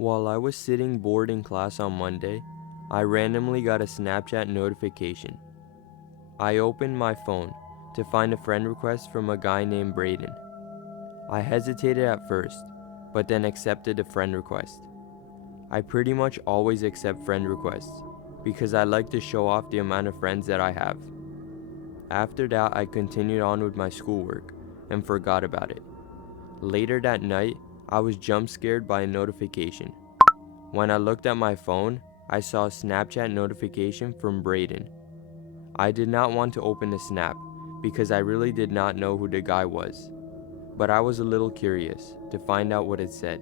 While I was sitting bored in class on Monday, I randomly got a Snapchat notification. I opened my phone to find a friend request from a guy named Braden. I hesitated at first, but then accepted the friend request. I pretty much always accept friend requests because I like to show off the amount of friends that I have. After that, I continued on with my schoolwork and forgot about it. Later that night, I was jump scared by a notification. When I looked at my phone, I saw a Snapchat notification from Braden. I did not want to open the snap because I really did not know who the guy was, but I was a little curious to find out what it said.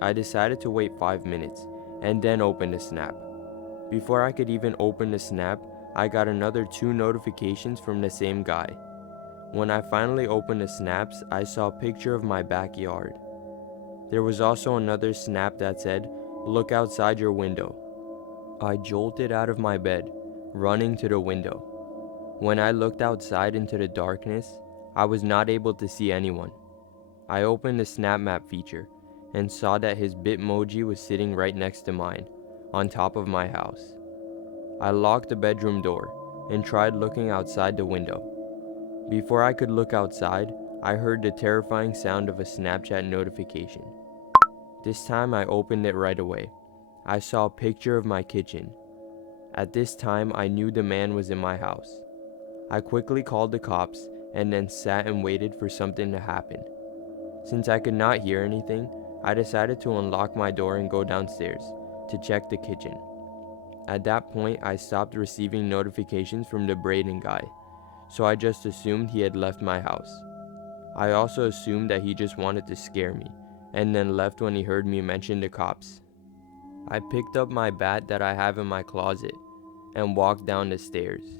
I decided to wait 5 minutes and then open the snap. Before I could even open the snap, I got another 2 notifications from the same guy. When I finally opened the snaps, I saw a picture of my backyard. There was also another snap that said, "Look outside your window." I jolted out of my bed, running to the window. When I looked outside into the darkness, I was not able to see anyone. I opened the Snap Map feature and saw that his Bitmoji was sitting right next to mine, on top of my house. I locked the bedroom door and tried looking outside the window. Before I could look outside, I heard the terrifying sound of a Snapchat notification. This time I opened it right away. I saw a picture of my kitchen. At this time, I knew the man was in my house. I quickly called the cops and then sat and waited for something to happen. Since I could not hear anything, I decided to unlock my door and go downstairs to check the kitchen. At that point, I stopped receiving notifications from the Braden guy, so I just assumed he had left my house. I also assumed that he just wanted to scare me, and then left when he heard me mention the cops. I picked up my bat that I have in my closet and walked down the stairs.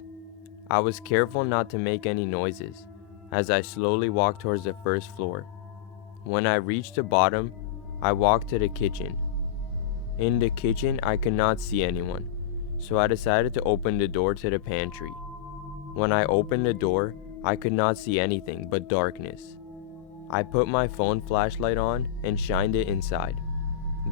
I was careful not to make any noises as I slowly walked towards the first floor. When I reached the bottom, I walked to the kitchen. In the kitchen, I could not see anyone, so I decided to open the door to the pantry. When I opened the door, I could not see anything but darkness. I put my phone flashlight on and shined it inside.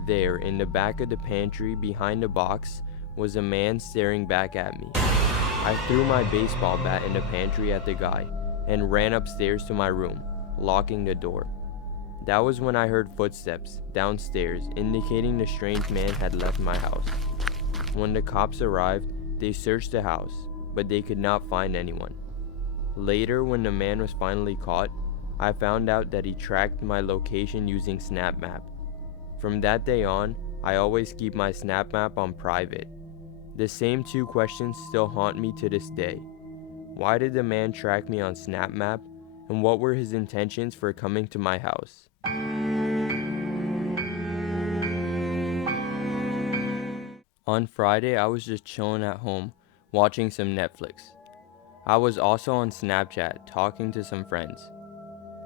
There, in the back of the pantry behind a box, was a man staring back at me. I threw my baseball bat in the pantry at the guy and ran upstairs to my room, locking the door. That was when I heard footsteps downstairs, indicating the strange man had left my house. When the cops arrived, they searched the house, but they could not find anyone. Later, when the man was finally caught, I found out that he tracked my location using Snap Map. From that day on, I always keep my Snap Map on private. The same 2 questions still haunt me to this day. Why did the man track me on Snap Map, and what were his intentions for coming to my house? On Friday, I was just chilling at home, watching some Netflix. I was also on Snapchat, talking to some friends.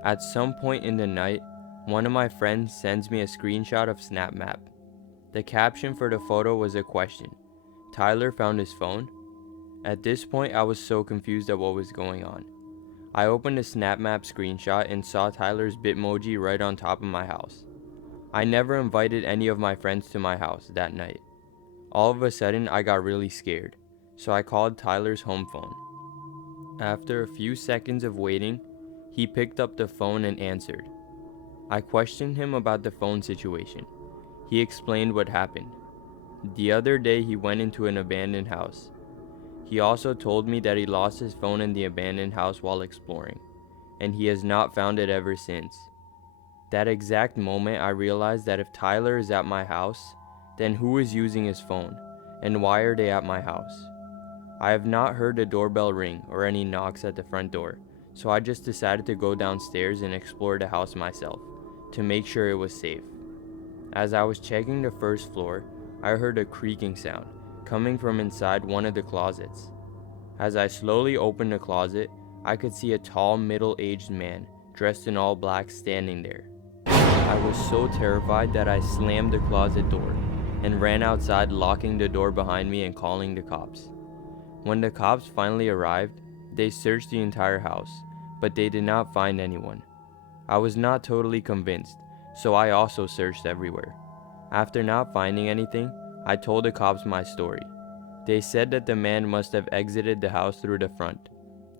At some point in the night, one of my friends sends me a screenshot of Snap Map. The caption for the photo was a question. Tyler found his phone? At this point, I was so confused at what was going on. I opened the Snap Map screenshot and saw Tyler's Bitmoji right on top of my house. I never invited any of my friends to my house that night. All of a sudden, I got really scared, so I called Tyler's home phone. After a few seconds of waiting, he picked up the phone and answered. I questioned him about the phone situation. He explained what happened. The other day, he went into an abandoned house. He also told me that he lost his phone in the abandoned house while exploring, and he has not found it ever since. That exact moment, I realized that if Tyler is at my house, then who is using his phone, and why are they at my house? I have not heard the doorbell ring or any knocks at the front door, so I just decided to go downstairs and explore the house myself, to make sure it was safe. As I was checking the first floor, I heard a creaking sound coming from inside one of the closets. As I slowly opened the closet, I could see a tall, middle-aged man dressed in all black standing there. I was so terrified that I slammed the closet door and ran outside, locking the door behind me and calling the cops. When the cops finally arrived, they searched the entire house, but they did not find anyone. I was not totally convinced, so I also searched everywhere. After not finding anything, I told the cops my story. They said that the man must have exited the house through the front.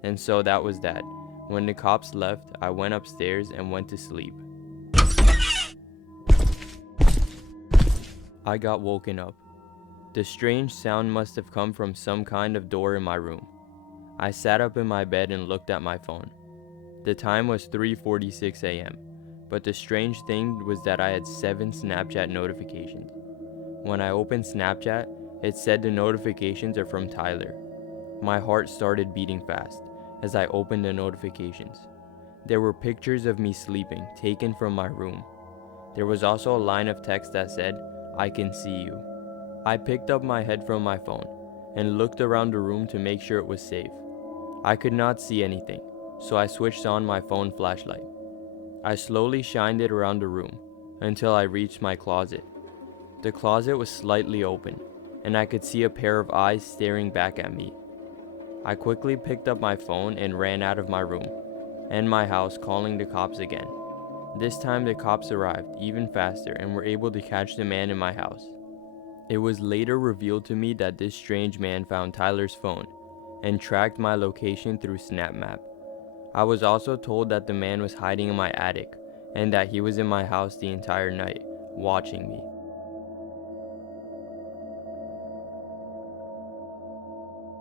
And so that was that. When the cops left, I went upstairs and went to sleep. I got woken up. The strange sound must have come from some kind of door in my room. I sat up in my bed and looked at my phone. The time was 3:46 a.m., but the strange thing was that I had 7 Snapchat notifications. When I opened Snapchat, it said the notifications are from Tyler. My heart started beating fast as I opened the notifications. There were pictures of me sleeping, taken from my room. There was also a line of text that said, "I can see you." I picked up my head from my phone and looked around the room to make sure it was safe. I could not see anything, so I switched on my phone flashlight. I slowly shined it around the room until I reached my closet. The closet was slightly open, and I could see a pair of eyes staring back at me. I quickly picked up my phone and ran out of my room and my house, calling the cops again. This time the cops arrived even faster and were able to catch the man in my house. It was later revealed to me that this strange man found Tyler's phone and tracked my location through SnapMap. I was also told that the man was hiding in my attic and that he was in my house the entire night, watching me.